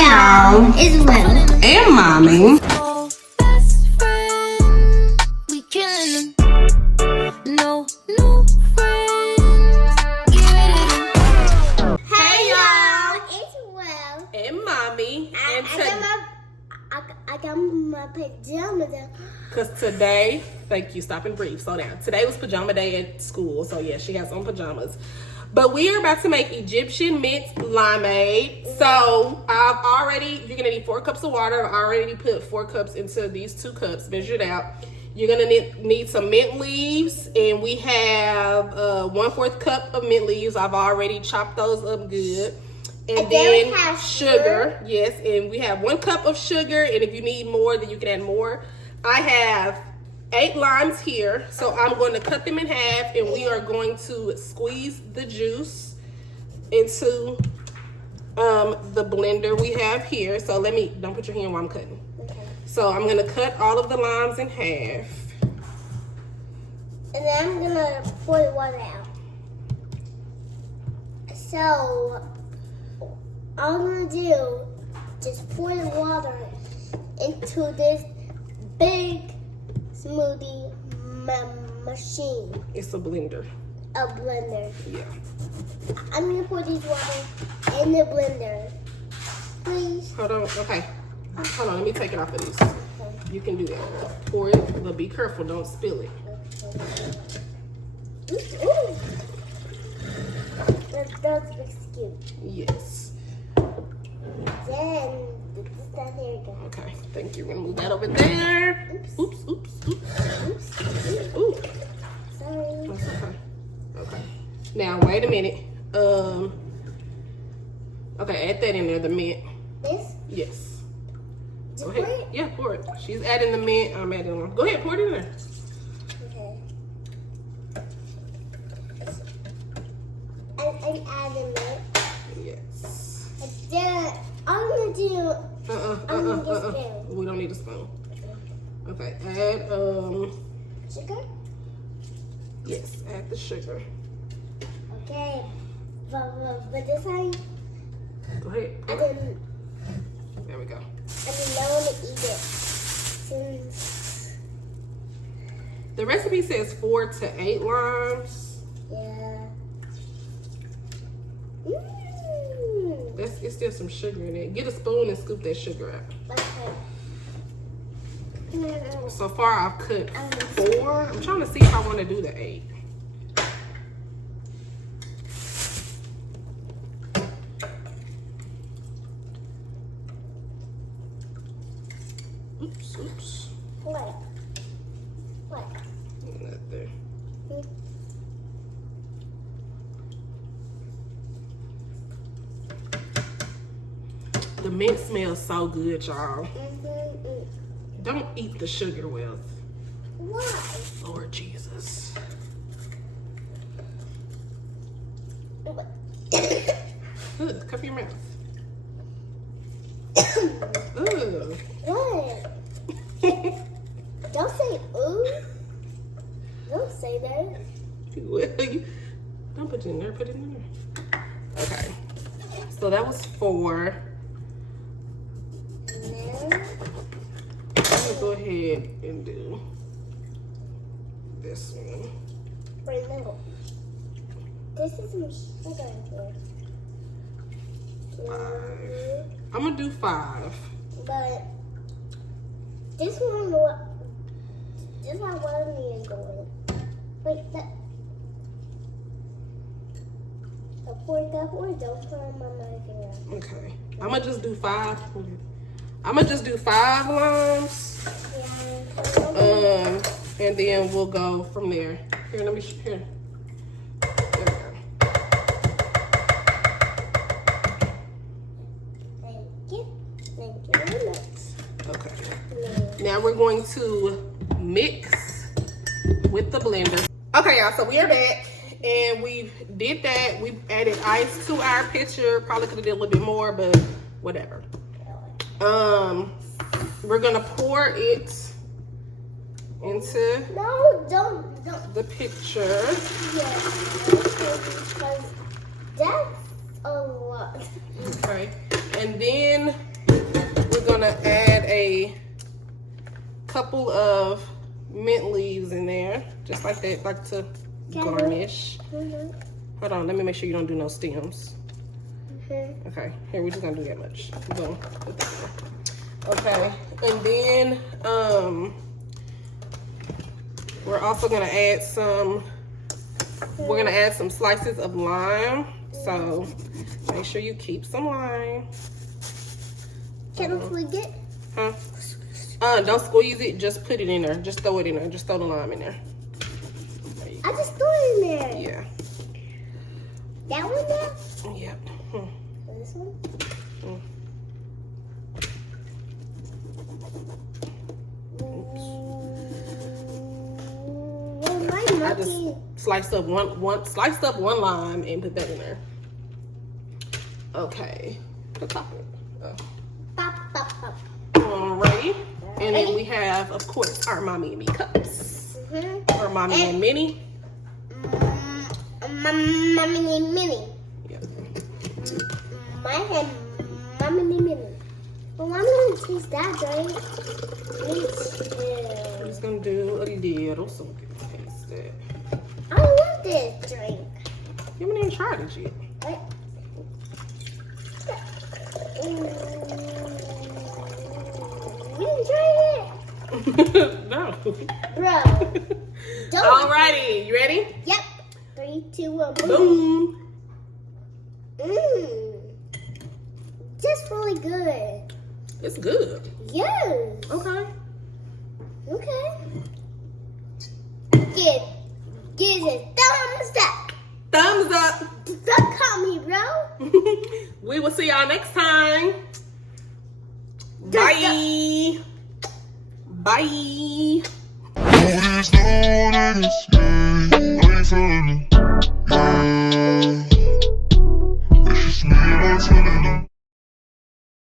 y'all, it's Will and Mommy. Hey y'all, it's Will And Mommy. I got my pajamas on. Because today, thank you, stop and breathe, slow down. Today was pajama day at school, so yeah, she has on pajamas. But we are about to make Egyptian mint limeade. So I've already, you're gonna need 4 cups of water. I've already put 4 cups into these 2 cups, measured out. You're gonna need some mint leaves, and we have 1/4 cup of mint leaves. I've already chopped those up good. And then we have sugar, yes, and we have 1 cup of sugar, and if you need more, then you can add more. I have 8 limes here, so I'm going to cut them in half, and we are going to squeeze the juice into the blender we have here. So don't put your hand while I'm cutting. Okay. So I'm going to cut all of the limes in half. And then I'm gonna pour the water out. So all I'm gonna do, just pour the water into this big smoothie machine. It's a blender. A blender. Yeah. I'm gonna pour this water in the blender. Please. Hold on. Okay. Hold on. Let me take it off of these. You can do that. Pour it, but be careful. Don't spill it. Ooh. That's cute. Yes. Then there you go. Okay. Thank you. We're gonna move that over there. Oops. Oops. Ooh. Sorry. That's okay. Okay. Now wait a minute. Okay, add that in there, the mint. This? Yes. Just Go pour ahead. it? Yeah, pour it. She's adding the mint. I'm adding one. Go ahead, pour it in there. Okay. I'm adding it. Yes. And then I'm gonna do. We don't need a spoon. Okay. Add Sugar? yes, add the sugar. Okay. But this time Go ahead. I didn't There we go. want to eat it. Since The recipe says 4 to 8 limes. yeah. It's still some sugar in it. Get a spoon and scoop that sugar out. Okay. So far I've cut 4. I'm trying to see if I want to do the 8. Oops. What? Not there. The mint smells so good, y'all. Don't eat the sugar, Will. Why? Lord Jesus. Ugh, cover your mouth. Ugh. What? Don't say ooh. Don't say that. Don't put it in there. Put it in there. Okay. So that was 4. And then I'm gonna go ahead and do this one. right now. This is some sugar in here. 5. I'm gonna do 5. But this one wasn't even going. Wait, the pour that one, don't turn my knife around. Okay. I'm gonna just do 5. I'm gonna just do 5 limes. Yeah. And then we'll go from there. Here, let me here. There we go. Thank you very much. Okay. Now we're going to mix with the blender. Okay, y'all, so we are back and we did that. We added ice to our pitcher. Probably could have did a little bit more, but whatever. We're gonna pour it into don't the pitcher. yeah, because that's a lot. Okay. And then couple of mint leaves in there, just like that, like to garnish. Hold on, let me make sure you don't do no stems. Okay, here we're just gonna do that much. Boom. Put that there. Okay, and then we're also gonna add some. We're gonna add some slices of lime. So make sure you keep some lime. Can I forget? Huh? Don't squeeze it. Just put it in there. Just throw it in there. Just throw the lime in there. I just threw it in there. Yeah. That one there? Yep. This one? I just sliced up one lime and put that in there. Okay. The top of it. Pop, pop, pop. Alrighty. And then we have, of course, our mommy and me cups. Or mommy and Minnie. Mommy and Minnie. Yep. My head, mommy and Minnie. Well, I'm gonna taste that, right? I'm just gonna do a little so we can taste it. I love this drink. You haven't even tried it yet. What? You enjoy it? No. Bro. Alrighty, you ready? Yep. 3, 2, 1, boom. Boom. Just really good. It's good. Yes. Okay. Okay. Give it thumbs up. Thumbs up. Don't call me, bro. We will see y'all next time. Bye. Bye.